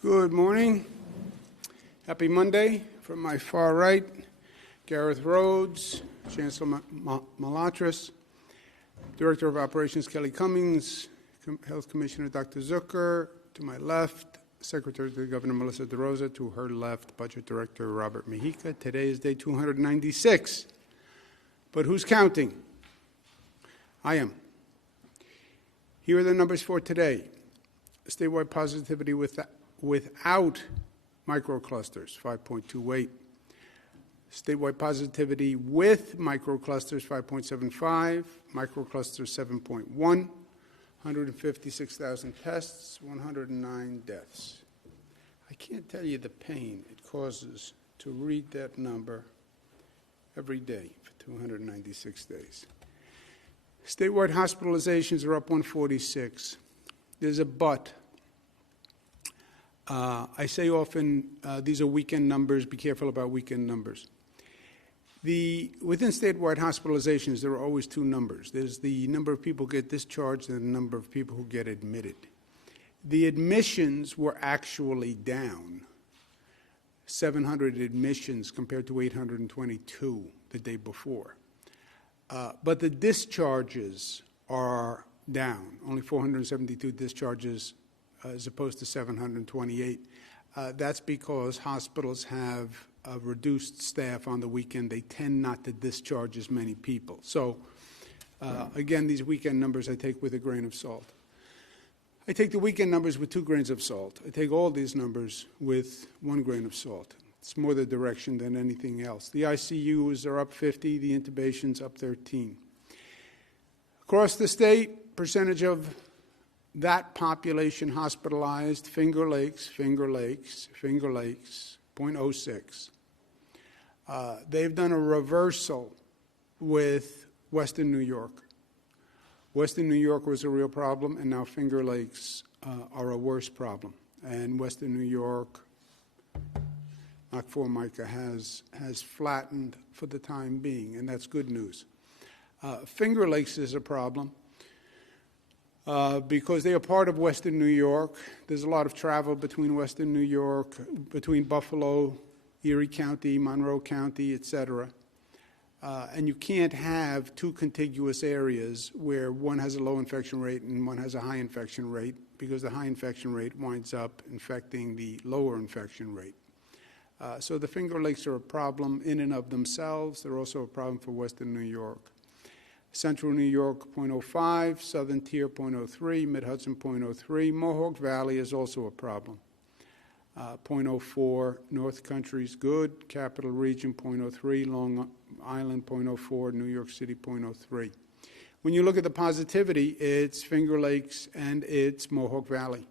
Good morning. Happy Monday. From my far right, Gareth Rhodes, Chancellor Malatras, Director of Operations Kelly Cummings, Health Commissioner Dr. Zucker. To my left, Secretary to the Governor Melissa DeRosa. To her left, Budget Director Robert Mejica. Today is day 296. But who's counting? I am. Here are the numbers for today. Statewide positivity without microclusters, 5.28. Statewide positivity with microclusters, 5.75. Microclusters, 7.1. 156,000 tests, 109 deaths. I can't tell you the pain it causes to read that number every day for 296 days. Statewide hospitalizations are up 146. There's a but. I say often these are weekend numbers. Be careful about weekend numbers. Within statewide hospitalizations, there are always two numbers. There's the number of people who get discharged and the number of people who get admitted. The admissions were actually down, 700 admissions compared to 822 the day before. But the discharges are down, only 472 discharges as opposed to 728. That's because hospitals have reduced staff on the weekend. They tend not to discharge as many people. So, again, these weekend numbers I take with a grain of salt. I take the weekend numbers with 2 grains of salt. I take all these numbers with 1 grain of salt. It's more the direction than anything else. The ICUs are up 50, the intubations up 13. Across the state, percentage of that population hospitalized, Finger Lakes, 0.06. They've done a reversal with Western New York. Western New York was a real problem, and now Finger Lakes are a worse problem. And Western New York, knock for Micah, has flattened for the time being, and that's good news. Finger Lakes is a problem because they are part of Western New York. There's a lot of travel between Western New York, between Buffalo, Erie County, Monroe County, etc. And you can't have 2 contiguous areas where one has a low infection rate and one has a high infection rate, because the high infection rate winds up infecting the lower infection rate. So the Finger Lakes are a problem in and of themselves. They're also a problem for Western New York. Central New York, 0.05, Southern Tier, 0.03, Mid-Hudson, 0.03. Mohawk Valley is also a problem. 0.04, North Country is good. Capital Region, 0.03, Long Island, 0.04, New York City, 0.03. When you look at the positivity, it's Finger Lakes and it's Mohawk Valley.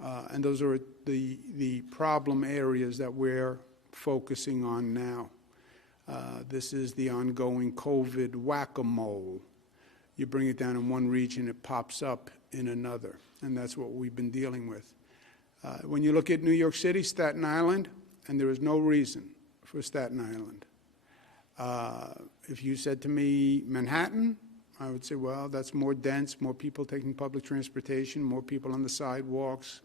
And those are the problem areas that we're focusing on now. This is the ongoing COVID whack-a-mole. You bring it down in one region, it pops up in another, and that's what we've been dealing with. When you look at New York City, Staten Island, and there is no reason for Staten Island. If you said to me Manhattan, I would say, well, that's more dense, more people taking public transportation, more people on the sidewalks.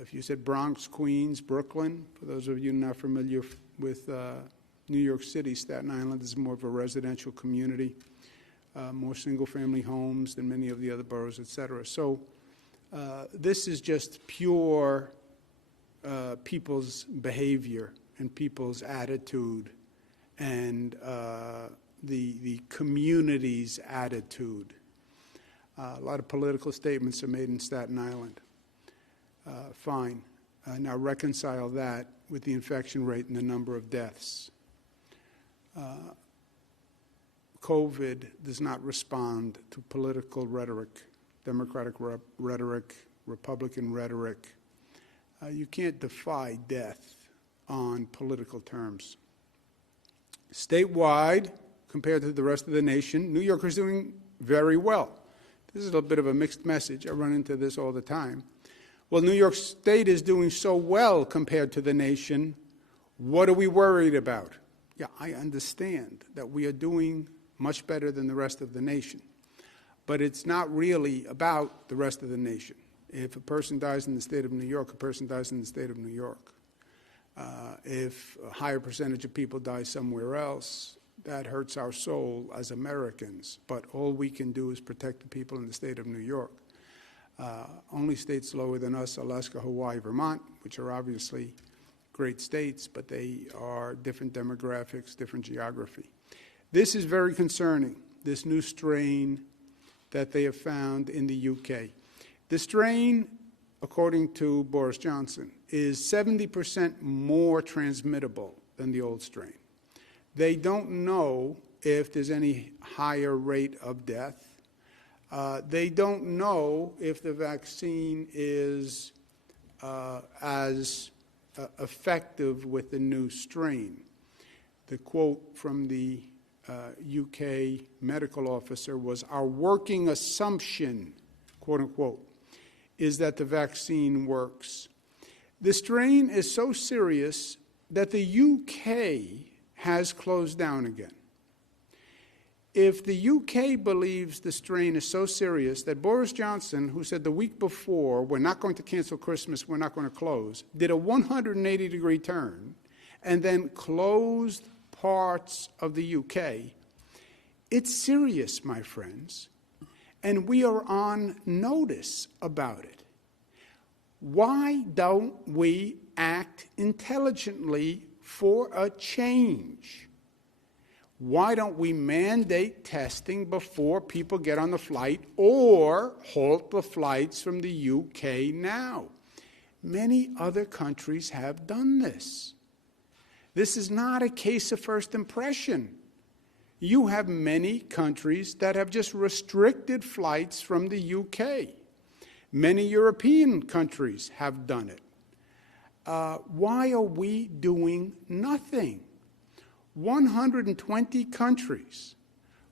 If you said Bronx, Queens, Brooklyn, for those of you not familiar with New York City, Staten Island is more of a residential community, more single-family homes than many of the other boroughs, et cetera. So this is just pure people's behavior and people's attitude and the community's attitude. A lot of political statements are made in Staten Island. Fine. Now reconcile that with the infection rate and the number of deaths. COVID does not respond to political rhetoric, Democratic rhetoric, Republican rhetoric. You can't defy death on political terms. Statewide, compared to the rest of the nation, New York is doing very well. This is a bit of a mixed message. I run into this all the time. Well, New York State is doing so well compared to the nation. What are we worried about? Yeah, I understand that we are doing much better than the rest of the nation. But it's not really about the rest of the nation. If a person dies in the state of New York, a person dies in the state of New York. If a higher percentage of people die somewhere else, that hurts our soul as Americans. But all we can do is protect the people in the state of New York. Only states lower than us, Alaska, Hawaii, Vermont, which are obviously great states, but they are different demographics, different geography. This is very concerning, this new strain that they have found in the UK. The strain, according to Boris Johnson, is 70% more transmittable than the old strain. They don't know if there's any higher rate of death. They don't know if the vaccine is as effective with the new strain. The quote from the UK medical officer was, "Our working assumption, quote unquote, is that the vaccine works." The strain is so serious that the UK has closed down again. If the UK believes the strain is so serious that Boris Johnson, who said the week before, we're not going to cancel Christmas, we're not going to close, did a 180-degree turn and then closed parts of the UK, it's serious, my friends, and we are on notice about it. Why don't we act intelligently for a change? Why don't we mandate testing before people get on the flight or halt the flights from the UK now? Many other countries have done this. This is not a case of first impression. You have many countries that have just restricted flights from the UK. Many European countries have done it. Why are we doing nothing? 120 countries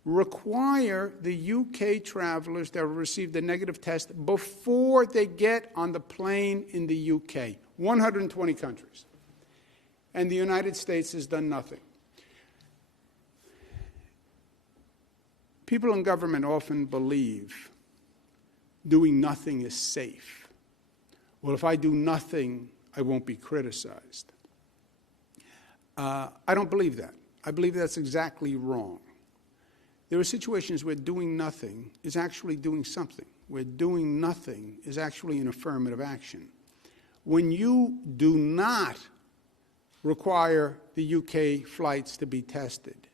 require the UK travelers that have received a negative test before they get on the plane in the UK. 120 countries. And the United States has done nothing. People in government often believe doing nothing is safe. Well, if I do nothing, I won't be criticized. I don't believe that. I believe that's exactly wrong. There are situations where doing nothing is actually doing something, where doing nothing is actually an affirmative action. When you do not require the UK flights to be tested,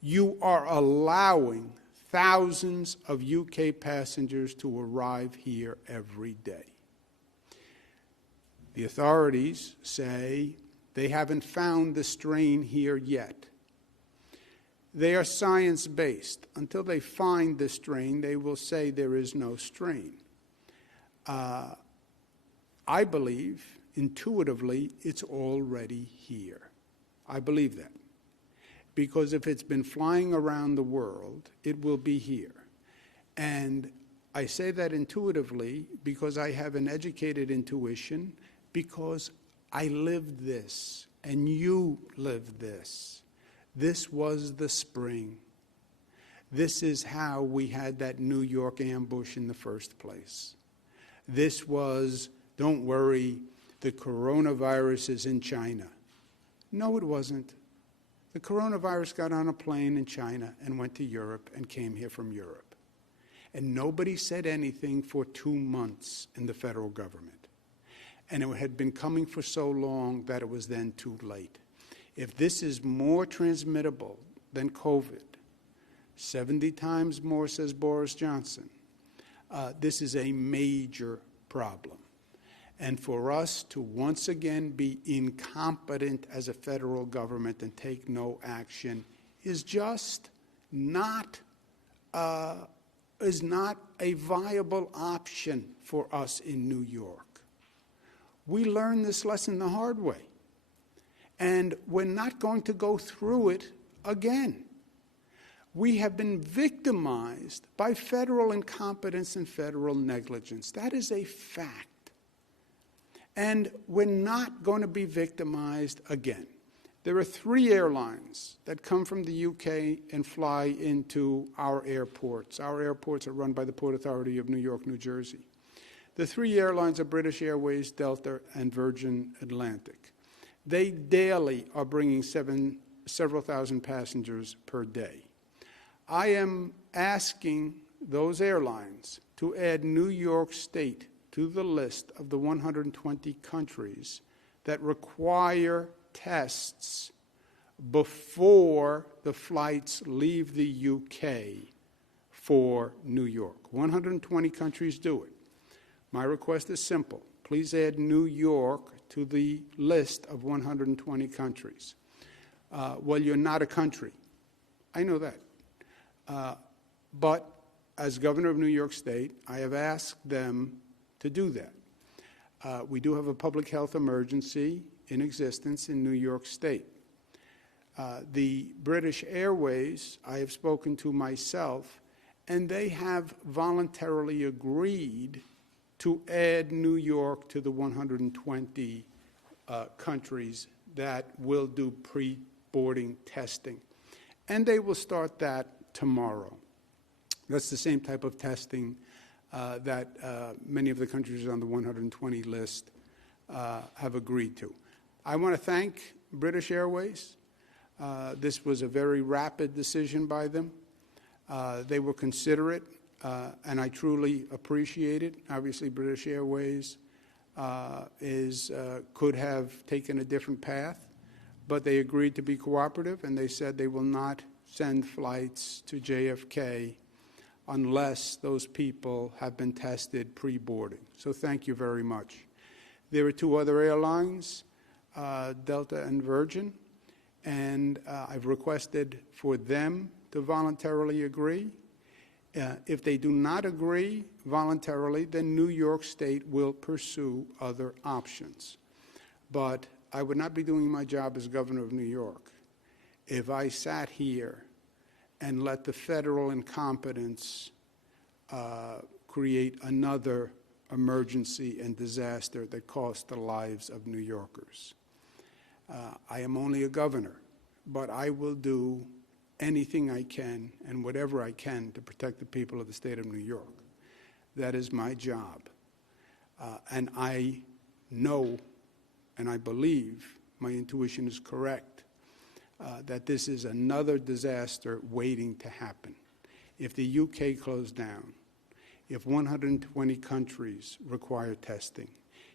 you are allowing thousands of UK passengers to arrive here every day. The authorities say they haven't found the strain here yet. They are science-based. Until they find the strain, they will say there is no strain. I believe, intuitively, it's already here. I believe that. Because if it's been flying around the world, it will be here. And I say that intuitively because I have an educated intuition, because I lived this, and you lived this. This was the spring. This is how we had that New York ambush in the first place. This was, don't worry, the coronavirus is in China. No, it wasn't. The coronavirus got on a plane in China and went to Europe and came here from Europe. And nobody said anything for 2 months in the federal government. And it had been coming for so long that it was then too late. If this is more transmittable than COVID, 70 times more, says Boris Johnson, this is a major problem. And for us to once again be incompetent as a federal government and take no action is just not a viable option for us in New York. We learned this lesson the hard way, and we're not going to go through it again. We have been victimized by federal incompetence and federal negligence. That is a fact. And we're not going to be victimized again. There are 3 airlines that come from the UK and fly into our airports. Our airports are run by the Port Authority of New York, New Jersey. The three airlines are British Airways, Delta, and Virgin Atlantic. They daily are bringing several thousand passengers per day. I am asking those airlines to add New York State to the list of the 120 countries that require tests before the flights leave the UK for New York. 120 countries do it. My request is simple. Please add New York to the list of 120 countries. Well, you're not a country. I know that. But as governor of New York State, I have asked them to do that. We do have a public health emergency in existence in New York State. The British Airways, I have spoken to myself, and they have voluntarily agreed to add New York to the 120 countries that will do pre-boarding testing. And they will start that tomorrow. That's the same type of testing that many of the countries on the 120 list have agreed to. I want to thank British Airways. This was a very rapid decision by them. They were considerate, and I truly appreciate it. Obviously, British Airways could have taken a different path, but they agreed to be cooperative, and they said they will not send flights to JFK unless those people have been tested pre-boarding. So thank you very much. There are two other airlines, Delta and Virgin, and I've requested for them to voluntarily agree. If they do not agree voluntarily, then New York State will pursue other options. But I would not be doing my job as governor of New York if I sat here and let the federal incompetence create another emergency and disaster that cost the lives of New Yorkers. I am only a governor, but I will do anything I can and whatever I can to protect the people of the state of New York. That is my job. And I know and I believe my intuition is correct, that this is another disaster waiting to happen. If the UK closed down, if 120 countries require testing,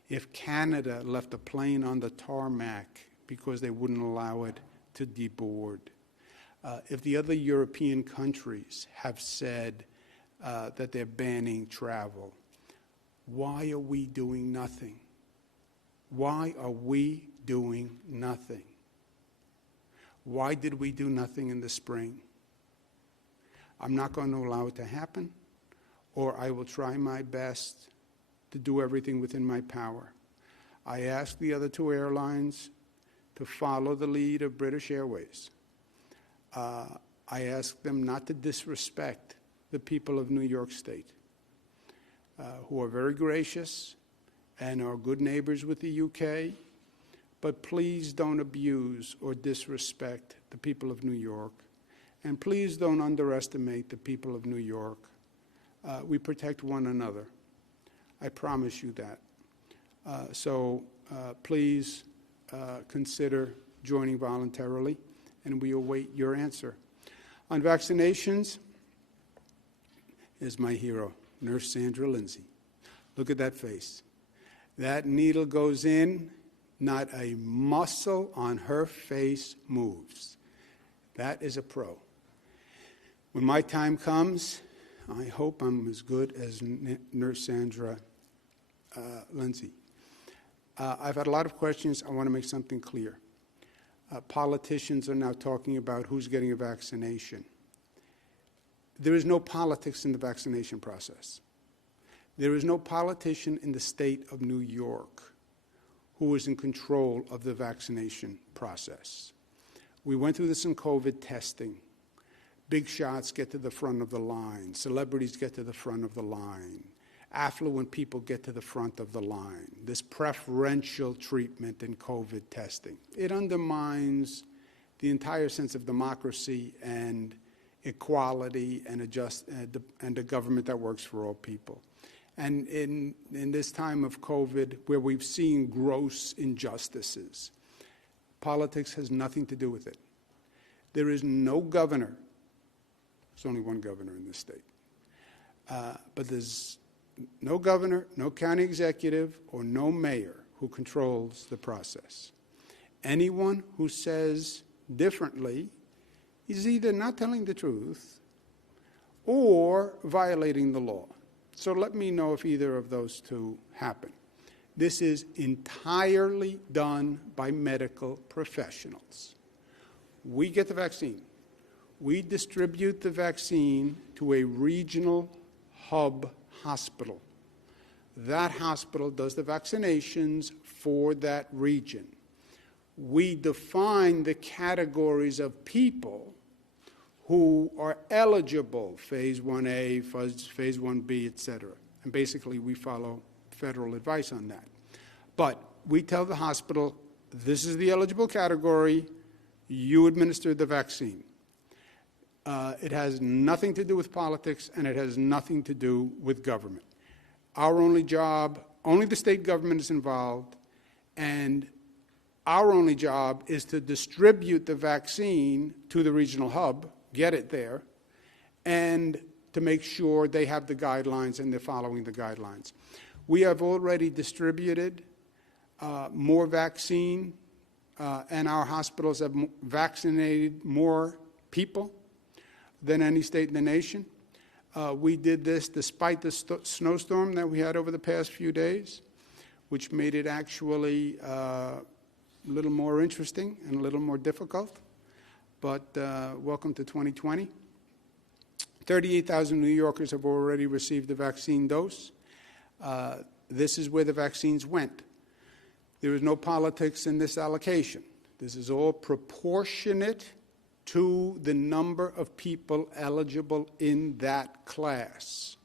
if Canada left a plane on the tarmac because they wouldn't allow it to deboard, if the other European countries have said that they're banning travel, why are we doing nothing? Why are we doing nothing? Why did we do nothing in the spring? I'm not going to allow it to happen, or I will try my best to do everything within my power. I asked the other two airlines to follow the lead of British Airways. I asked them not to disrespect the people of New York State, who are very gracious and are good neighbors with the UK, but please don't abuse or disrespect the people of New York, and please don't underestimate the people of New York. We protect one another. I promise you that. So please consider joining voluntarily, and we await your answer. On vaccinations, is my hero, Nurse Sandra Lindsay. Look at that face. That needle goes in, not a muscle on her face moves. That is a pro. When my time comes, I hope I'm as good as Nurse Sandra Lindsay. I've had a lot of questions. I want to make something clear. Politicians are now talking about who's getting a vaccination. There is no politics in the vaccination process. There is no politician in the state of New York who is in control of the vaccination process. We went through this in COVID testing. Big shots get to the front of the line. Celebrities get to the front of the line. Affluent people get to the front of the line. This preferential treatment in COVID testing. It undermines the entire sense of democracy and equality and a government that works for all people. And in this time of COVID, where we've seen gross injustices, politics has nothing to do with it. There is no governor. There's only one governor in this state. But there's no governor, no county executive, or no mayor who controls the process. Anyone who says differently is either not telling the truth or violating the law. So let me know if either of those two happen. This is entirely done by medical professionals. We get the vaccine. We distribute the vaccine to a regional hub hospital. That hospital does the vaccinations for that region. We define the categories of people who are eligible, phase 1A, phase 1B, et cetera. And basically, we follow federal advice on that. But we tell the hospital, this is the eligible category, you administer the vaccine. It has nothing to do with politics, and it has nothing to do with government. Our only job, only the state government is involved, and our only job is to distribute the vaccine to the regional hub, get it there, and to make sure they have the guidelines and they're following the guidelines. We have already distributed more vaccine, and our hospitals have vaccinated more people than any state in the nation. We did this despite the snowstorm that we had over the past few days, which made it actually a little more interesting and a little more difficult. But welcome to 2020. 38,000 New Yorkers have already received the vaccine dose. This is where the vaccines went. There is no politics in this allocation. This is all proportionate to the number of people eligible in that class.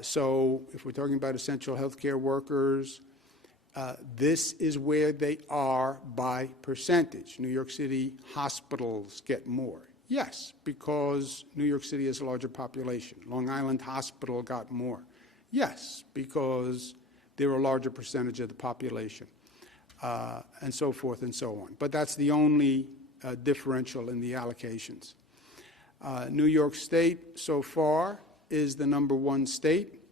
So if we're talking about essential healthcare workers, this is where they are by percentage. New York City hospitals get more. Yes, because New York City has a larger population. Long Island Hospital got more. Yes, because they're a larger percentage of the population, and so forth and so on. But that's the only differential in the allocations. New York State, so far, is the #1 state.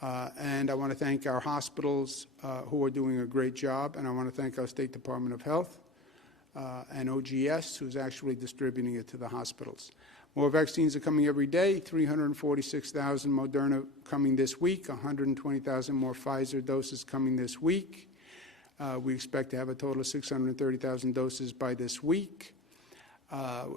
And I want to thank our hospitals who are doing a great job, and I want to thank our State Department of Health and OGS, who's actually distributing it to the hospitals. More vaccines are coming every day, 346,000 Moderna coming this week, 120,000 more Pfizer doses coming this week. We expect to have a total of 630,000 doses by this week.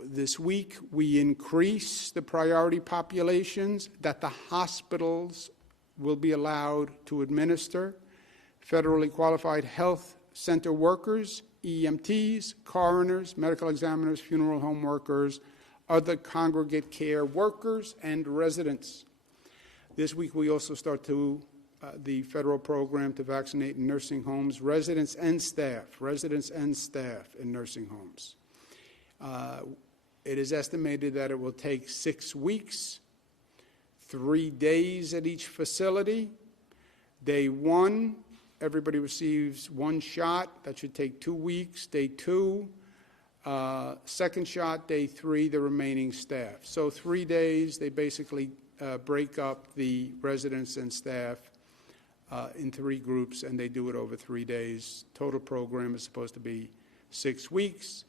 This week, we increase the priority populations that the hospitals will be allowed to administer. Federally qualified health center workers, EMTs, coroners, medical examiners, funeral home workers, other congregate care workers, and residents. This week, we also start the federal program to vaccinate in nursing homes, residents and staff in nursing homes. It is estimated that it will take 6 weeks, 3 days at each facility. Day 1, everybody receives 1 shot. That should take 2 weeks. Day 2, second shot. Day 3, the remaining staff. So 3 days, they basically break up the residents and staff in 3 groups, and they do it over 3 days. Total program is supposed to be 6 weeks.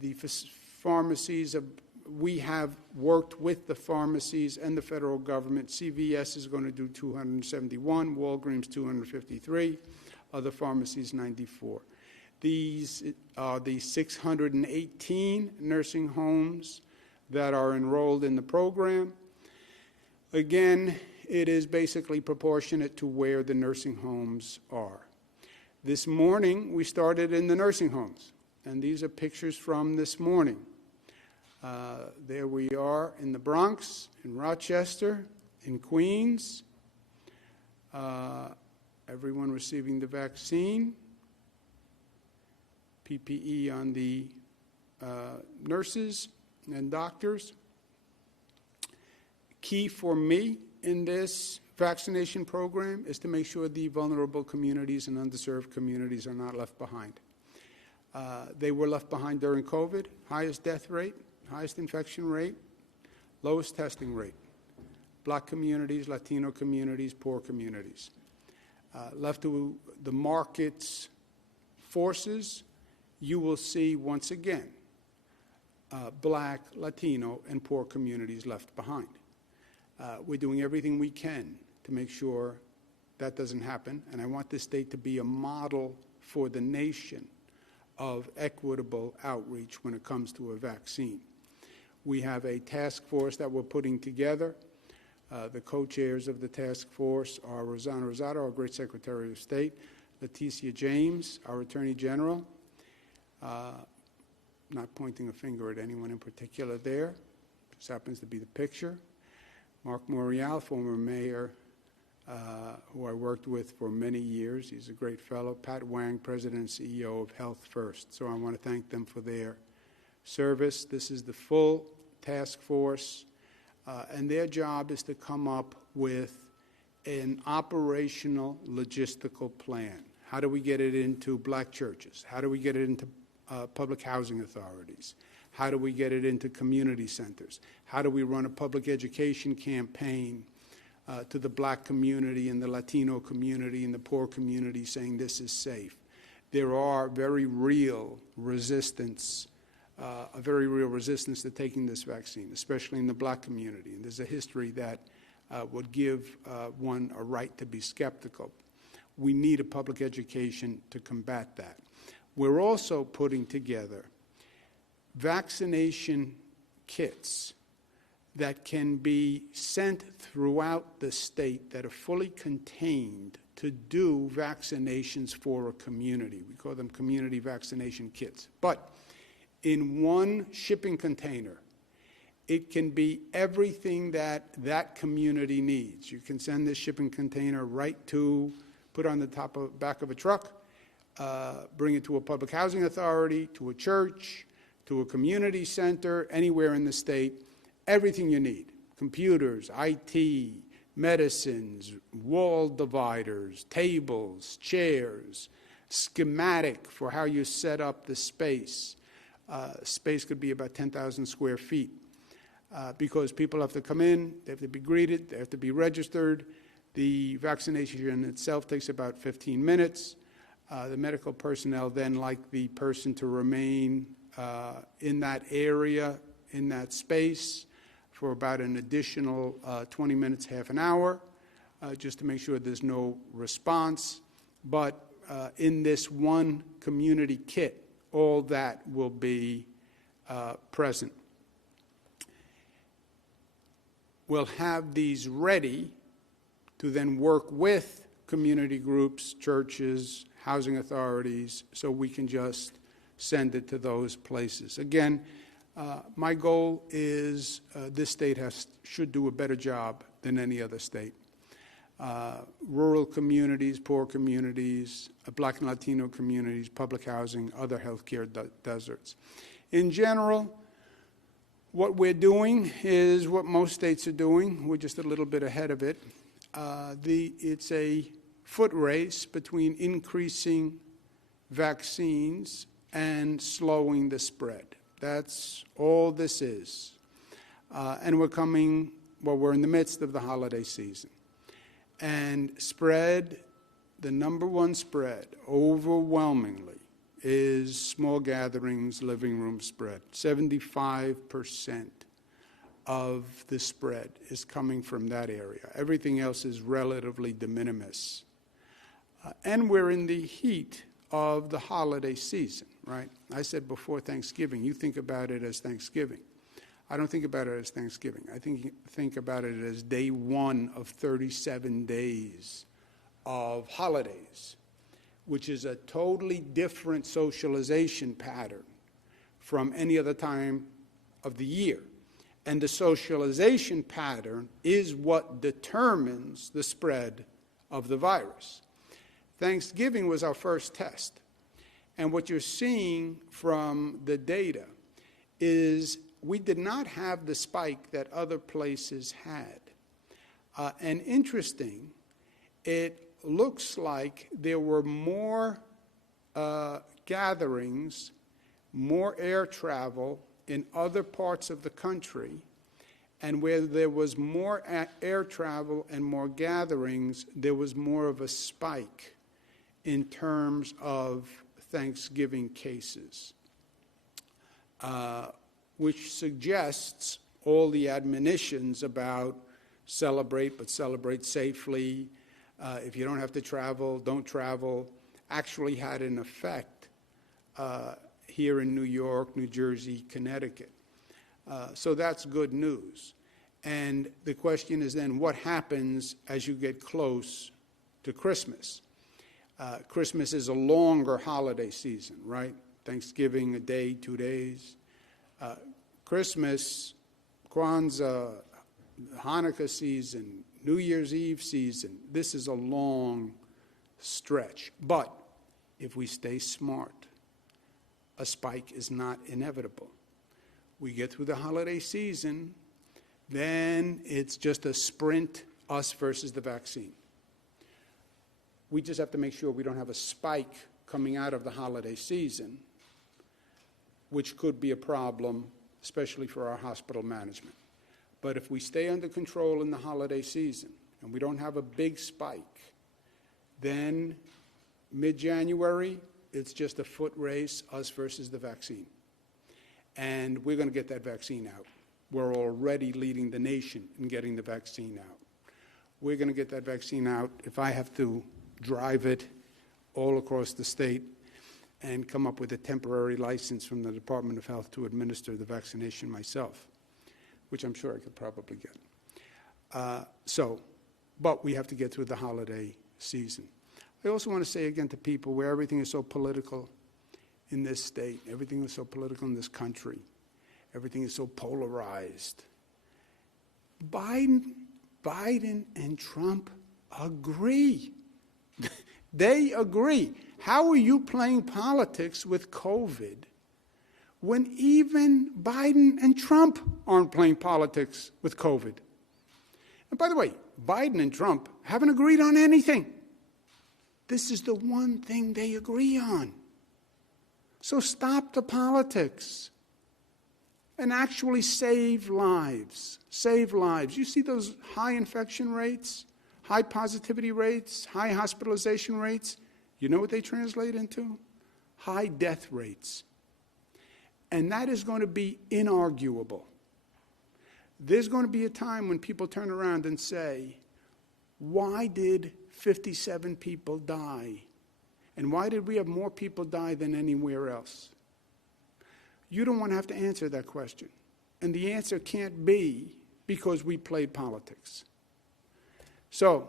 The pharmacies, we have worked with the pharmacies and the federal government. CVS is going to do 271, Walgreens 253, other pharmacies 94. These are the 618 nursing homes that are enrolled in the program. Again, it is basically proportionate to where the nursing homes are. This morning, we started in the nursing homes, and these are pictures from this morning. There we are in the Bronx, in Rochester, in Queens. Everyone receiving the vaccine. PPE on the nurses and doctors. Key for me in this vaccination program is to make sure the vulnerable communities and underserved communities are not left behind. They were left behind during COVID, highest death rate, highest infection rate, lowest testing rate. Black communities, Latino communities, poor communities. Left to the market's forces, you will see once again Black, Latino, and poor communities left behind. We're doing everything we can to make sure that doesn't happen, and I want this state to be a model for the nation of equitable outreach when it comes to a vaccine. We have a task force that we're putting together. The co-chairs of the task force are Rosanna Rosado, our great Secretary of State, Leticia James, our Attorney General, not pointing a finger at anyone in particular there, just happens to be the picture, Mark Morial, former mayor, who I worked with for many years. He's a great fellow. Pat Wang, President and CEO of Health First. So I want to thank them for their service. This is the full task force, and their job is to come up with an operational logistical plan. How do we get it into black churches? How do we get it into public housing authorities? How do we get it into community centers? How do we run a public education campaign to the black community and the Latino community and the poor community saying this is safe? There are very real resistance, a very real resistance to taking this vaccine, especially in the black community. And there's a history that would give one a right to be skeptical. We need a public education to combat that. We're also putting together vaccination kits that can be sent throughout the state that are fully contained to do vaccinations for a community. We call them community vaccination kits. But in one shipping container, it can be everything that that community needs. You can send this shipping container right to, put on the back of a truck, bring it to a public housing authority, to a church, to a community center, anywhere in the state, everything you need, computers, IT, medicines, wall dividers, tables, chairs, schematic for how you set up the space. Space could be about 10,000 square feet because people have to come in, they have to be greeted, they have to be registered. The vaccination itself takes about 15 minutes. The medical personnel then like the person to remain in that area, in that space, for about an additional 20 minutes, half an hour, just to make sure there's no response. But in this one community kit, all that will be present. We'll have these ready to then work with community groups, churches, housing authorities, so we can just send it to those places. Again, my goal is this state should do a better job than any other state. Rural communities, poor communities, black and Latino communities, public housing, other healthcare deserts. In general, what we're doing is what most states are doing. We're just a little bit ahead of it. It's a foot race between increasing vaccines and slowing the spread. That's all this is. And we're in the midst of the holiday season. And spread, the number one spread, overwhelmingly, is small gatherings, living room spread. 75% of the spread is coming from that area. Everything else is relatively de minimis. And we're in the heat of the holiday season, right? I said before Thanksgiving, you think about it as Thanksgiving. I don't think about it as Thanksgiving. I think about it as day one of 37 days of holidays, which is a totally different socialization pattern from any other time of the year. And the socialization pattern is what determines the spread of the virus. Thanksgiving was our first test. And what you're seeing from the data is we did not have the spike that other places had. And interesting, it looks like there were more gatherings, more air travel in other parts of the country, and where there was more air travel and more gatherings, there was more of a spike in terms of Thanksgiving cases, which suggests all the admonitions about celebrate, but celebrate safely. If you don't have to travel, don't travel, actually had an effect here in New York, New Jersey, Connecticut. So that's good news. And the question is then, what happens as you get close to Christmas? Christmas is a longer holiday season, right? Thanksgiving, a day, 2 days. Christmas, Kwanzaa, Hanukkah season, New Year's Eve season, this is a long stretch. But if we stay smart, a spike is not inevitable. We get through the holiday season, then it's just a sprint, us versus the vaccine. We just have to make sure we don't have a spike coming out of the holiday season, which could be a problem, especially for our hospital management. But if we stay under control in the holiday season and we don't have a big spike, then mid-January, it's just a foot race, us versus the vaccine. And we're going to get that vaccine out. We're already leading the nation in getting the vaccine out. We're going to get that vaccine out if I have to drive it all across the state and come up with a temporary license from the Department of Health to administer the vaccination myself, which I'm sure I could probably get. But we have to get through the holiday season. I also want to say again to people where everything is so political in this state, everything is so political in this country, everything is so polarized. Biden and Trump agree. They agree. How are you playing politics with COVID when even Biden and Trump aren't playing politics with COVID? And by the way, Biden and Trump haven't agreed on anything. This is the one thing they agree on. So stop the politics and actually save lives. Save lives. You see those high infection rates, high positivity rates, high hospitalization rates? You know what they translate into? High death rates. And that is going to be inarguable. There's going to be a time when people turn around and say, why did 57 people die? And why did we have more people die than anywhere else? You don't want to have to answer that question. And the answer can't be because we played politics. So,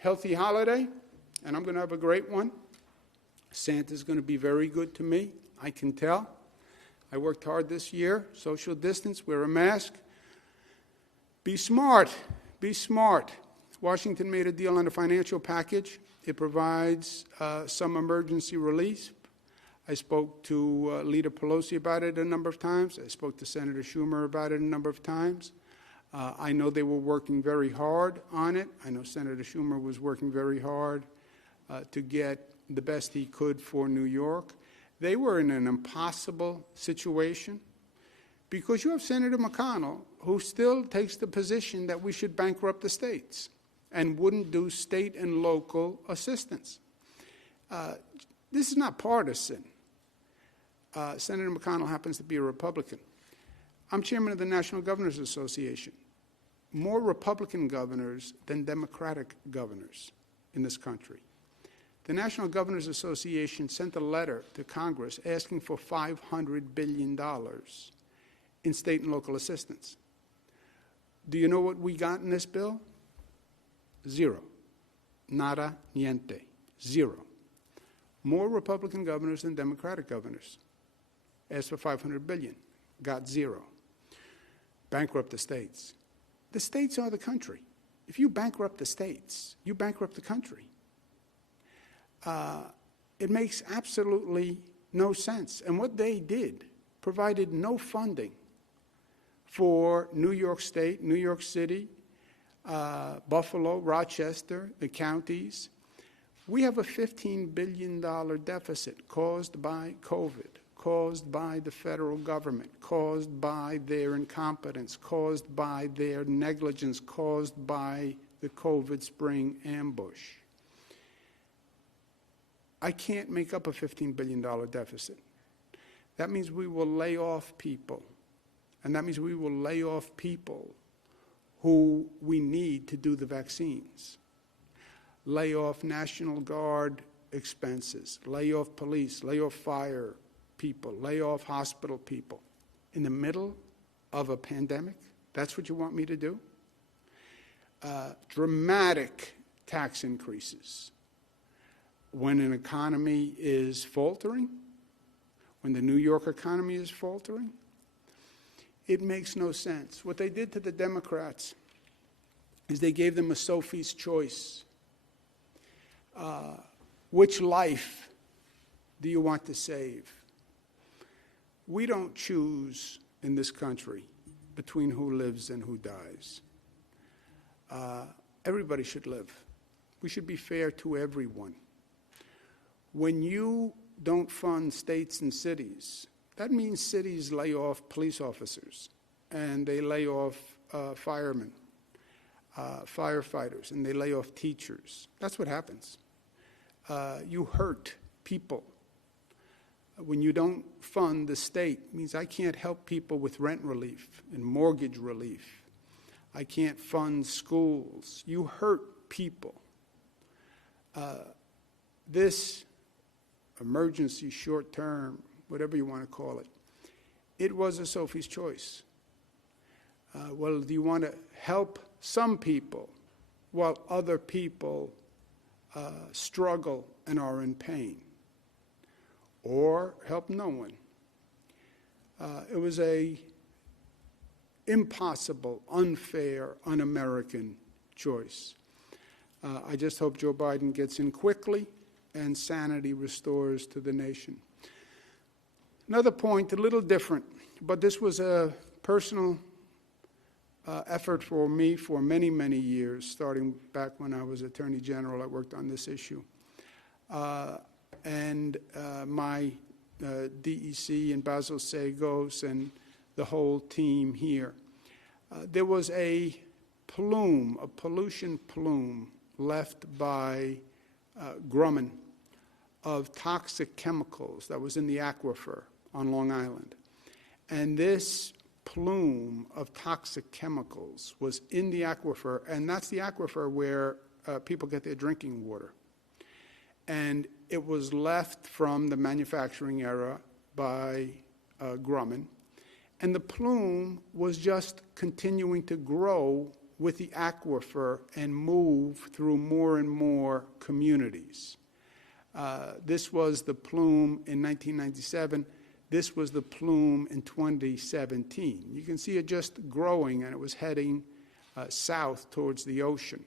healthy holiday, and I'm going to have a great one. Santa's going to be very good to me, I can tell. I worked hard this year, social distance, wear a mask. Be smart, be smart. Washington made a deal on a financial package. It provides some emergency relief. I spoke to Leader Pelosi about it a number of times. I spoke to Senator Schumer about it a number of times. I know they were working very hard on it. I know Senator Schumer was working very hard to get the best he could for New York. They were in an impossible situation because you have Senator McConnell, who still takes the position that we should bankrupt the states and wouldn't do state and local assistance. This is not partisan. Senator McConnell happens to be a Republican. I'm chairman of the National Governors Association. More Republican governors than Democratic governors in this country. The National Governors Association sent a letter to Congress asking for $500 billion in state and local assistance. Do you know what we got in this bill? Zero. Nada, niente. Zero. More Republican governors than Democratic governors asked for $500 billion. Got zero. Bankrupt the states. The states are the country. If you bankrupt the states, you bankrupt the country. It makes absolutely no sense. And what they did provided no funding for New York State, New York City, Buffalo, Rochester, the counties. We have a $15 billion deficit caused by COVID, caused by the federal government, caused by their incompetence, caused by their negligence, caused by the COVID spring ambush. I can't make up a $15 billion deficit. That means we will lay off people. And that means we will lay off people who we need to do the vaccines. Lay off National Guard expenses, lay off police, lay off fire people, lay off hospital people. In the middle of a pandemic, that's what you want me to do? Dramatic tax increases. When an economy is faltering, when the New York economy is faltering, it makes no sense. What they did to the Democrats is they gave them a Sophie's choice. Which life do you want to save? We don't choose in this country between who lives and who dies. Everybody should live. We should be fair to everyone. When you don't fund states and cities, that means cities lay off police officers, and they lay off firemen, firefighters, and they lay off teachers. That's what happens. You hurt people. When you don't fund the state, it means I can't help people with rent relief and mortgage relief. I can't fund schools. You hurt people. This emergency, short-term, whatever you want to call it, it was a Sophie's choice. Well, do you want to help some people while other people struggle and are in pain? Or help no one? It was a impossible, unfair, un-American choice. I just hope Joe Biden gets in quickly and sanity restores to the nation. Another point, a little different, but this was a personal effort for me for many, many years, starting back when I was Attorney General. I worked on this issue. And my DEC and Basil Sagos and the whole team here. There was a plume, a pollution plume left by Grumman of toxic chemicals that was in the aquifer on Long Island. And this plume of toxic chemicals was in the aquifer, and that's the aquifer where people get their drinking water. And it was left from the manufacturing era by Grumman. And the plume was just continuing to grow with the aquifer and move through more and more communities. This was the plume in 1997. This was the plume in 2017. You can see it just growing, and it was heading south towards the ocean.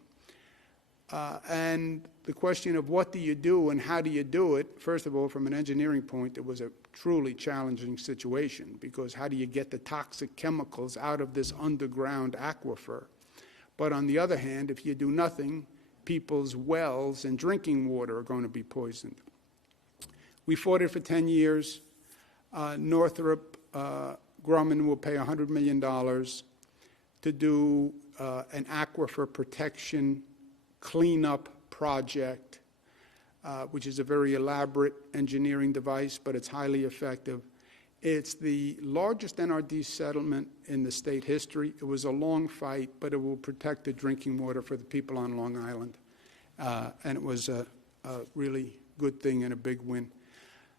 And the question of what do you do and how do you do it, first of all, from an engineering point, it was a truly challenging situation, because how do you get the toxic chemicals out of this underground aquifer? But on the other hand, if you do nothing, people's wells and drinking water are going to be poisoned. We fought it for 10 years. Northrop Grumman will pay $100 million to do an aquifer protection cleanup project, which is a very elaborate engineering device, but it's highly effective. It's the largest NRD settlement in the state history. It was a long fight, but it will protect the drinking water for the people on Long Island. And it was a really good thing and a big win.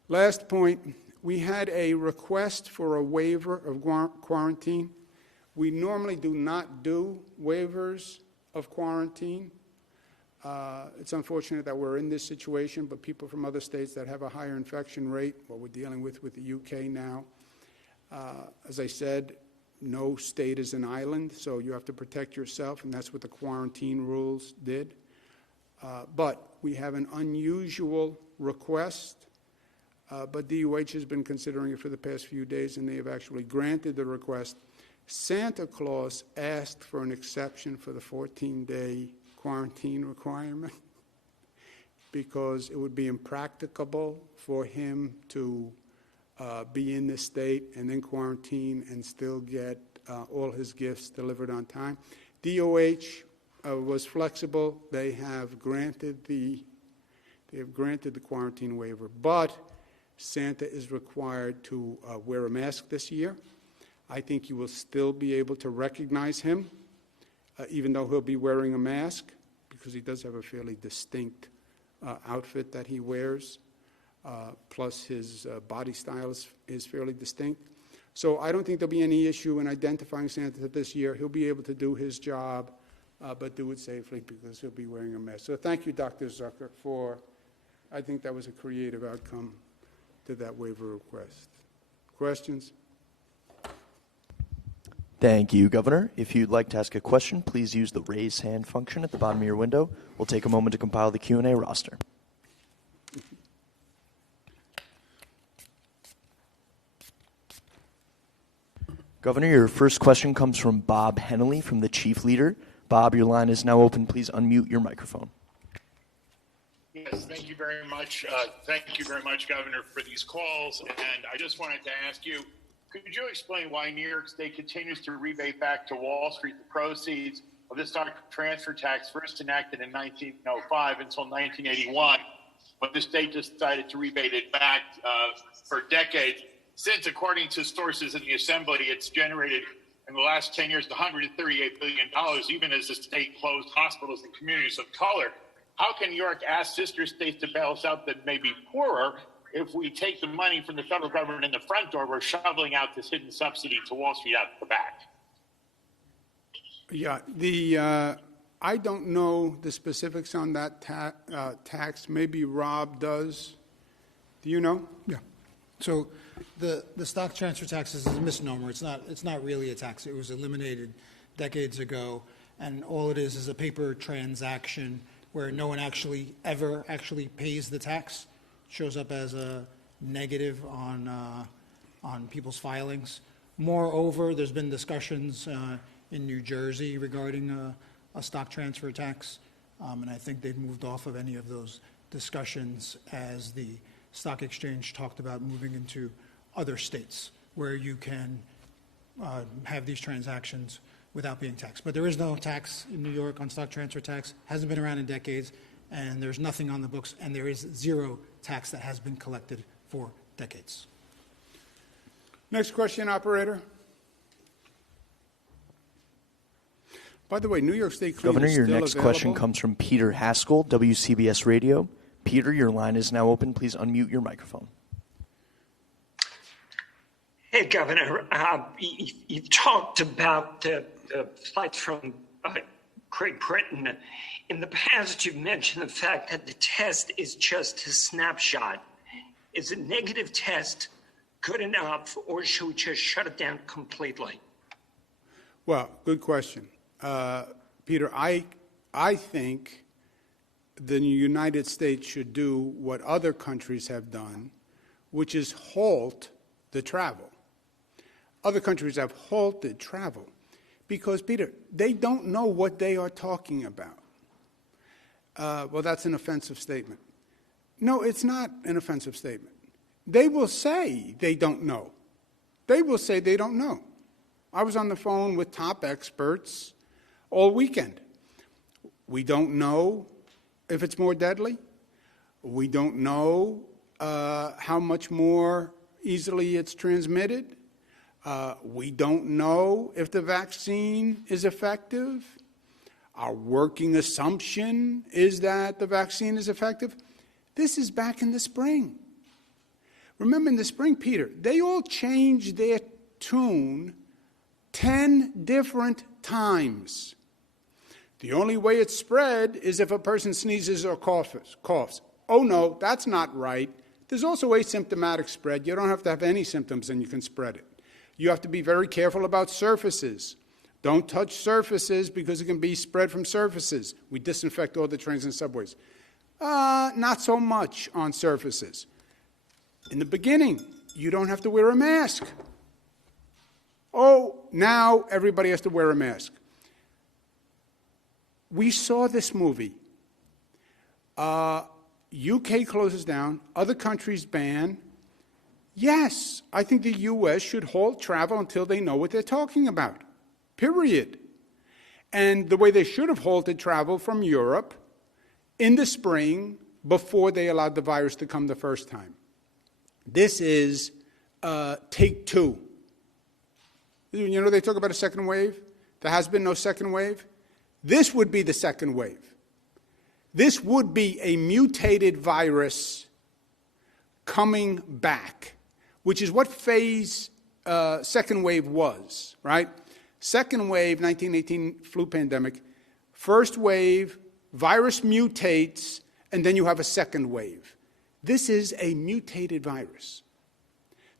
Last point, we had a request for a waiver of quarantine. We normally do not do waivers of quarantine. It's unfortunate that we're in this situation, but people from other states that have a higher infection rate, what we're dealing with the UK now, as I said, no state is an island, so you have to protect yourself, and that's what the quarantine rules did. But we have an unusual request, but DOH has been considering it for the past few days, and they have actually granted the request. Santa Claus asked for an exception for the 14-day quarantine requirement because it would be impracticable for him to be in this state and then quarantine and still get all his gifts delivered on time. DOH was flexible. They have granted the quarantine waiver, but Santa is required to wear a mask this year. I think you will still be able to recognize him, even though he'll be wearing a mask, because he does have a fairly distinct outfit that he wears, plus his body style is fairly distinct. So I don't think there'll be any issue in identifying Santa this year. He'll be able to do his job, but do it safely because he'll be wearing a mask. So thank you, Dr. Zucker, I think that was a creative outcome to that waiver request. Questions? Thank you, Governor. If you'd like to ask a question, please use the raise hand function at the bottom of your window. We'll take a moment to compile the Q&A roster. Governor, your first question comes from Bob Hennelly from the Chief Leader. Bob, your line is now open. Please unmute your microphone. Yes, thank you very much. Thank you very much, Governor, for these calls. And I just wanted to ask you, could you explain why New York State continues to rebate back to Wall Street the proceeds of the stock transfer tax first enacted in 1905 until 1981, when the state decided to rebate it back for decades? Since, according to sources in the Assembly, it's generated in the last 10 years $138 billion, even as the state closed hospitals and communities of color. How can New York ask sister states to bail us out that may be poorer if we take the money from the federal government in the front door? We're shoveling out this hidden subsidy to Wall Street out the back. Yeah, I don't know the specifics on that tax. Maybe Rob does. Do you know? Yeah. So the stock transfer tax is a misnomer. It's not really a tax. It was eliminated decades ago, and all it is a paper transaction where no one ever actually pays the tax. It shows up as a negative on people's filings. Moreover, there's been discussions in New Jersey regarding a stock transfer tax, and I think they've moved off of any of those discussions as the stock exchange talked about moving into other states where you can have these transactions without being taxed. But there is no tax in New York on stock transfer tax, hasn't been around in decades, and there's nothing on the books, and there is zero tax that has been collected for decades. Next question, operator. By the way, New York State Clean Governor, is your still next available. question comes from Peter Haskell, WCBS Radio. Peter, your line is now open. Please unmute your microphone. Hey, Governor, you've talked about the flights from Great Britain. In the past, you've mentioned the fact that the test is just a snapshot. Is a negative test good enough, or should we just shut it down completely? Well, good question. Peter, I think the United States should do what other countries have done, which is halt the travel. Other countries have halted travel because, Peter, they don't know what they are talking about. Well, that's an offensive statement. No, it's not an offensive statement. They will say they don't know. They will say they don't know. I was on the phone with top experts all weekend. We don't know if it's more deadly. We don't know how much more easily it's transmitted. We don't know if the vaccine is effective. Our working assumption is that the vaccine is effective. This is back in the spring. Remember in the spring, Peter, they all changed their tune 10 different times. The only way it's spread is if a person sneezes or coughs. Oh, no, that's not right. There's also asymptomatic spread. You don't have to have any symptoms and you can spread it. You have to be very careful about surfaces. Don't touch surfaces because it can be spread from surfaces. We disinfect all the trains and subways. Not so much on surfaces. In the beginning, you don't have to wear a mask. Oh, now everybody has to wear a mask. We saw this movie. UK closes down, other countries ban. Yes, I think the U.S. should halt travel until they know what they're talking about, period. And the way they should have halted travel from Europe in the spring before they allowed the virus to come the first time. This is take two. You know, they talk about a second wave. There has been no second wave. This would be the second wave. This would be a mutated virus coming back, which is what phase second wave was, right? Second wave, 1918 flu pandemic. First wave, virus mutates, and then you have a second wave. This is a mutated virus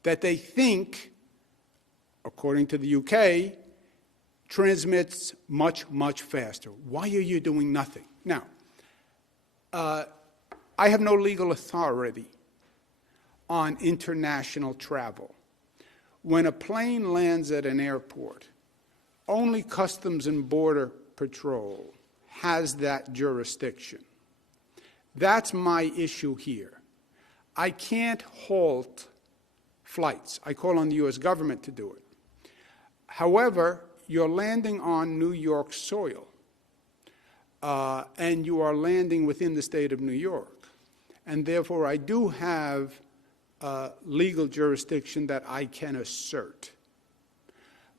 that they think, according to the UK, transmits much, much faster. Why are you doing nothing? Now, I have no legal authority on international travel. When a plane lands at an airport, only Customs and Border Patrol has that jurisdiction. That's my issue here. I can't halt flights. I call on the U.S. government to do it. However, you're landing on New York soil, and you are landing within the state of New York. And therefore, I do have legal jurisdiction that I can assert.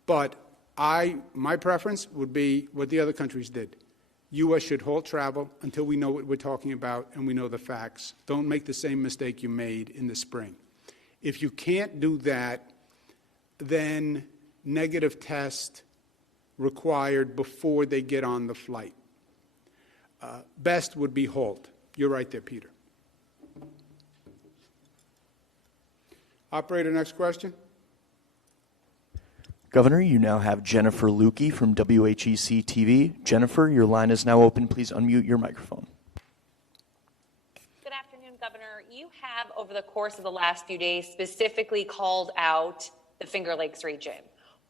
But my preference would be what the other countries did. U.S. should halt travel until we know what we're talking about and we know the facts. Don't make the same mistake you made in the spring. If you can't do that, then negative test required before they get on the flight. Best would be halt. You're right there, Peter. Operator, next question. Governor, you now have Jennifer Lukey from WHEC TV. Jennifer, your line is now open. Please unmute your microphone. Good afternoon, Governor. You have, over the course of the last few days, specifically called out the Finger Lakes region.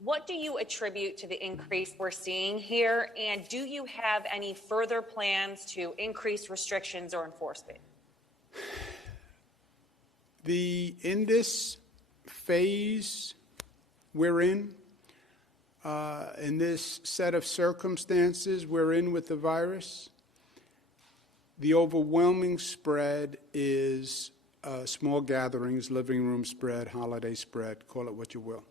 What do you attribute to the increase we're seeing here, and do you have any further plans to increase restrictions or enforcement? In this phase we're in this set of circumstances we're in with the virus, the overwhelming spread is small gatherings, living room spread, holiday spread, call it what you will.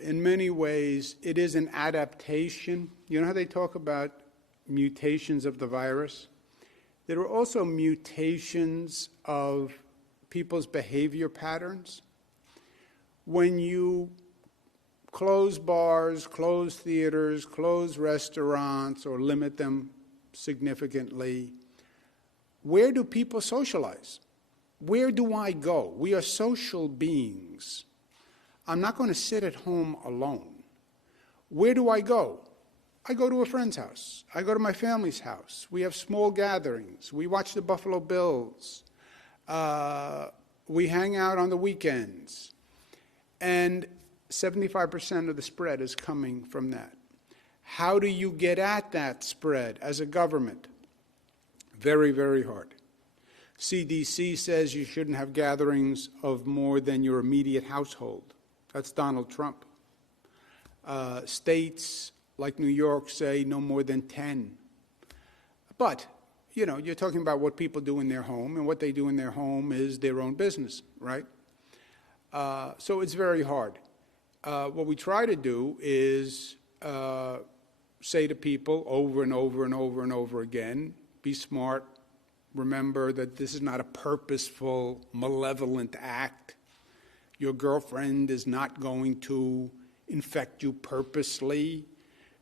In many ways, it is an adaptation. You know how they talk about mutations of the virus? There are also mutations of people's behavior patterns. When you close bars, close theaters, close restaurants, or limit them significantly, where do people socialize? Where do I go? We are social beings. I'm not going to sit at home alone. Where do I go? I go to a friend's house. I go to my family's house. We have small gatherings. We watch the Buffalo Bills. We hang out on the weekends. And 75% of the spread is coming from that. How do you get at that spread as a government? Very, very hard. CDC says you shouldn't have gatherings of more than your immediate household. That's Donald Trump. States like New York say no more than 10. But, you know, you're talking about what people do in their home, and what they do in their home is their own business, right? So it's very hard. What we try to do is say to people over and over and over and over again, be smart. Remember that this is not a purposeful, malevolent act. Your girlfriend is not going to infect you purposely.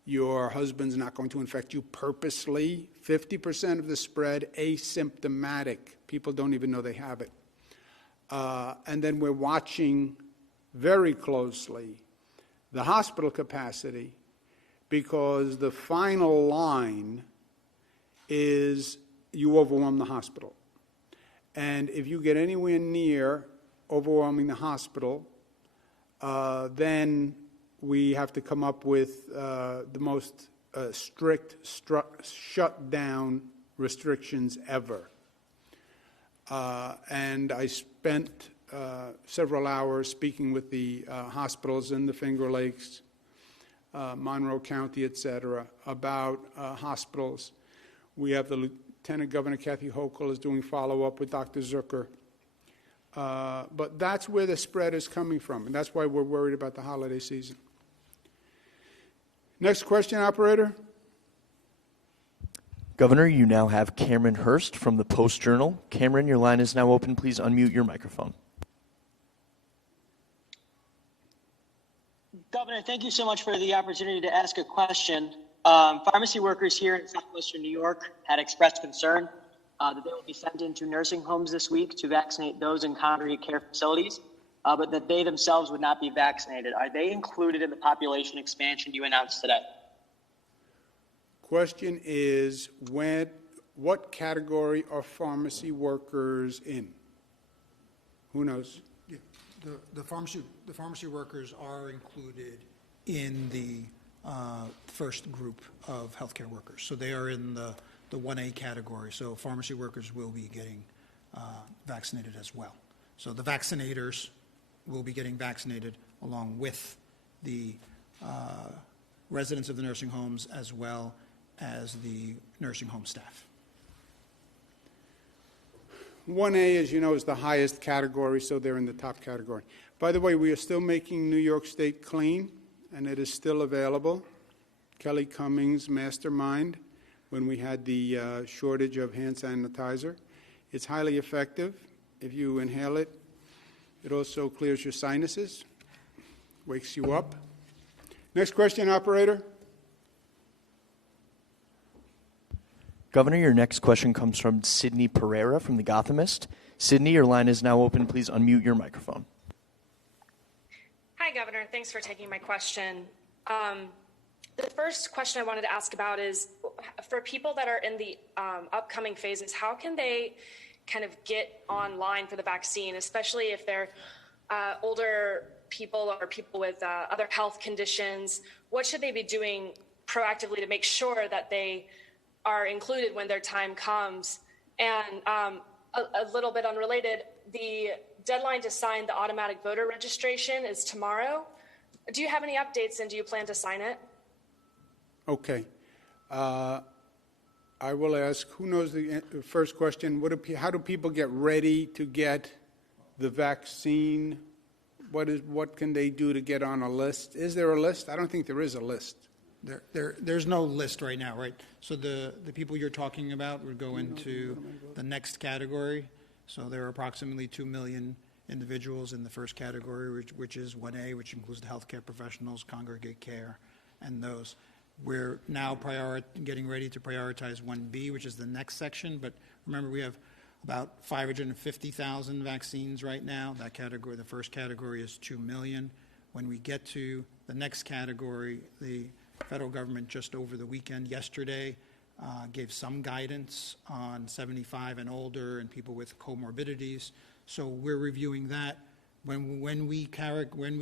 Your husband's not going to infect you purposely. 50% of the spread asymptomatic. People don't even know they have it. And then we're watching very closely the hospital capacity, because the final line is you overwhelm the hospital. And if you get anywhere near overwhelming the hospital, then we have to come up with the most strict shutdown restrictions ever. And I spent several hours speaking with the hospitals in the Finger Lakes, Monroe County, et cetera, about hospitals. We have the Lieutenant Governor Kathy Hochul is doing follow-up with Dr. Zucker. But that's where the spread is coming from, and that's why we're worried about the holiday season. Next question, operator. Governor, you now have Cameron Hurst from the Post-Journal. Cameron, your line is now open. Please unmute your microphone. Governor, thank you so much for the opportunity to ask a question. Pharmacy workers here in southwestern New York had expressed concern that they will be sent into nursing homes this week to vaccinate those in congregate care facilities, but that they themselves would not be vaccinated. Are they included in the population expansion you announced today? Question is, what category are pharmacy workers in? Who knows? Yeah, the pharmacy workers are included in the first group of healthcare workers. So they are in the 1A category. So pharmacy workers will be getting vaccinated as well. So the vaccinators will be getting vaccinated along with the residents of the nursing homes as well as the nursing home staff. 1A, as you know, is the highest category, so they're in the top category. By the way, we are still making New York State clean, and it is still available. Kelly Cummings, mastermind, when we had the shortage of hand sanitizer. It's highly effective. If you inhale it, it also clears your sinuses, wakes you up. Next question, operator. Governor, your next question comes from Sydney Pereira from The Gothamist. Sydney, your line is now open. Please unmute your microphone. Hi, Governor. Thanks for taking my question. The first question I wanted to ask about is, for people that are in the upcoming phases, how can they kind of get online for the vaccine, especially if they're older people or people with other health conditions? What should they be doing proactively to make sure that they are included when their time comes? And a little bit unrelated, the deadline to sign the automatic voter registration is tomorrow. Do you have any updates, and do you plan to sign it? Okay. I will ask, who knows the first question? How do people get ready to get the vaccine? What can they do to get on a list? Is there a list? I don't think there is a list. There's no list right now, right? So the people you're talking about would go into the next category. So there are approximately 2 million individuals in the first category, which is 1A, which includes the healthcare professionals, congregate care, and those. We're now getting ready to prioritize 1B, which is the next section. But remember, we have about 550,000 vaccines right now. That category, the first category, is 2 million. When we get to the next category, the federal government just over the weekend, yesterday, gave some guidance on 75 and older and people with comorbidities. So we're reviewing that. When we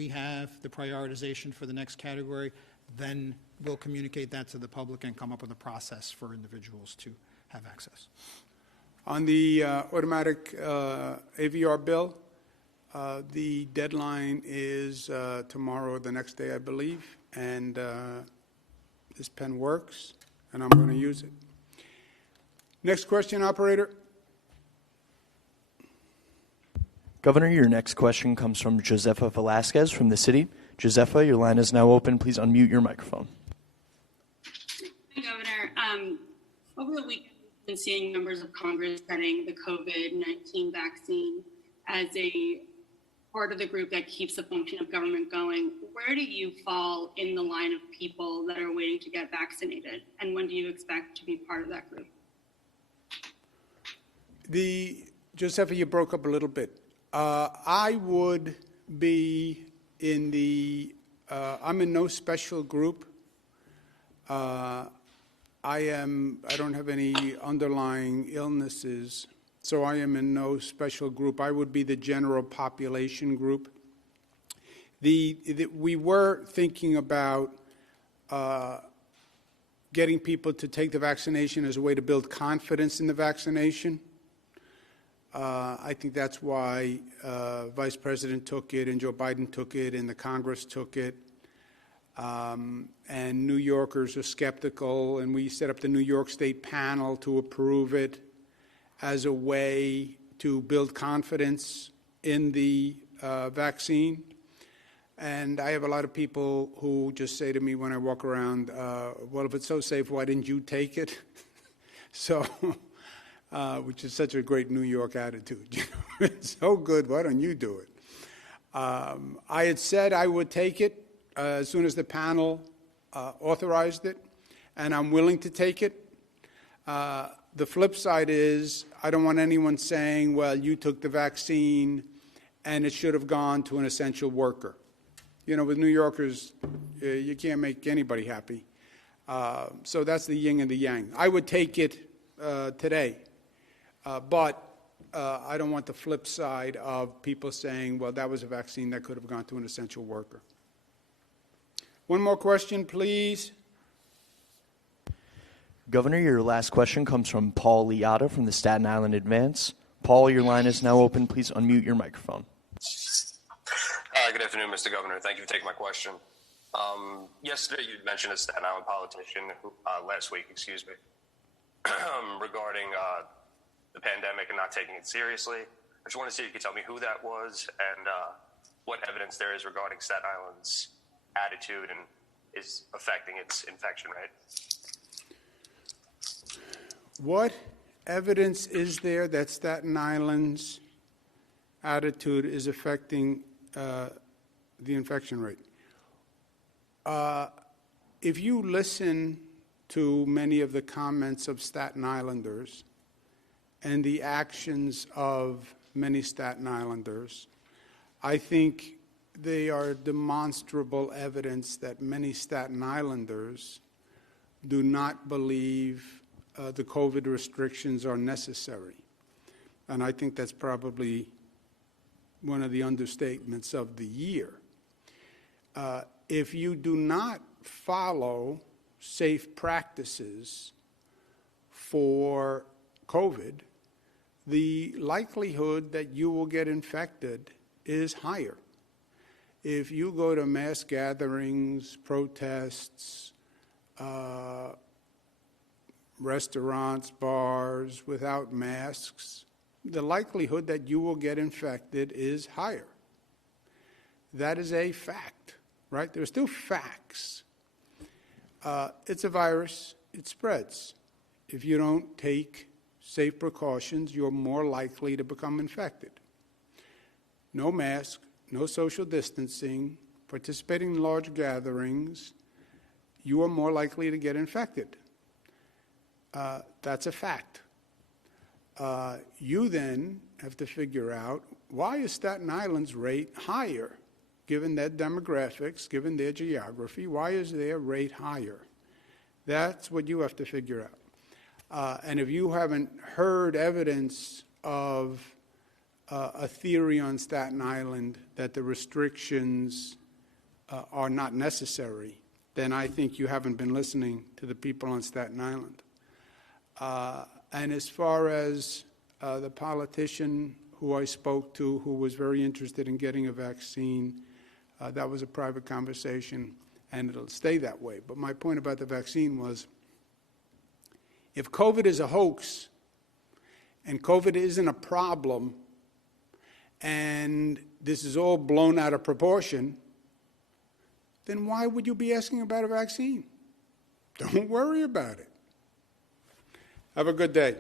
have the prioritization for the next category, then we'll communicate that to the public and come up with a process for individuals to have access. On the automatic AVR bill, the deadline is tomorrow or the next day, I believe, and this pen works, and I'm going to use it. Next question, operator. Governor, your next question comes from Josefa Velasquez from the City. Josefa, your line is now open. Please unmute your microphone. Hi, Governor. Over the weekend, we've been seeing members of Congress setting the COVID-19 vaccine as a part of the group that keeps the function of government going. Where do you fall in the line of people that are waiting to get vaccinated, and when do you expect to be part of that group? Josefa, you broke up a little bit. I would be in I'm in no special group. I don't have any underlying illnesses, so I am in no special group. I would be the general population group. We were thinking about getting people to take the vaccination as a way to build confidence in the vaccination. I think that's why Vice President took it and Joe Biden took it and the Congress took it. And New Yorkers are skeptical, and we set up the New York State panel to approve it as a way to build confidence in the vaccine. And I have a lot of people who just say to me when I walk around, well, if it's so safe, why didn't you take it? So, which is such a great New York attitude. You know? It's so good, why don't you do it? I had said I would take it as soon as the panel authorized it, and I'm willing to take it. The flip side is I don't want anyone saying, well, you took the vaccine and it should have gone to an essential worker. You know, with New Yorkers, you can't make anybody happy. So that's the yin and the yang. I would take it today, but I don't want the flip side of people saying, well, that was a vaccine that could have gone to an essential worker. One more question, please. Governor, your last question comes from Paul Liotta from the Staten Island Advance. Paul, your line is now open. Please unmute your microphone. Good afternoon, Mr. Governor. Thank you for taking my question. Yesterday, you mentioned a Staten Island politician, last week, regarding the pandemic and not taking it seriously. I just want to see if you could tell me who that was and what evidence there is regarding Staten Island's attitude and is affecting its infection rate. What evidence is there that Staten Island's attitude is affecting the infection rate? If you listen to many of the comments of Staten Islanders and the actions of many Staten Islanders, I think they are demonstrable evidence that many Staten Islanders do not believe the COVID restrictions are necessary. And I think that's probably one of the understatements of the year. If you do not follow safe practices for COVID, the likelihood that you will get infected is higher. If you go to mass gatherings, protests, restaurants, bars without masks, the likelihood that you will get infected is higher. That is a fact, right? There are still facts. It's a virus. It spreads. If you don't take safe precautions, you're more likely to become infected. No mask, no social distancing, participating in large gatherings, you are more likely to get infected. That's a fact. You then have to figure out, why is Staten Island's rate higher? Given their demographics, given their geography, why is their rate higher? That's what you have to figure out. And if you haven't heard evidence of a theory on Staten Island that the restrictions are not necessary, then I think you haven't been listening to the people on Staten Island. And as far as the politician who I spoke to, who was very interested in getting a vaccine, that was a private conversation, and it'll stay that way. But my point about the vaccine was, if COVID is a hoax, and COVID isn't a problem, and this is all blown out of proportion, then why would you be asking about a vaccine? Don't worry about it. Have a good day.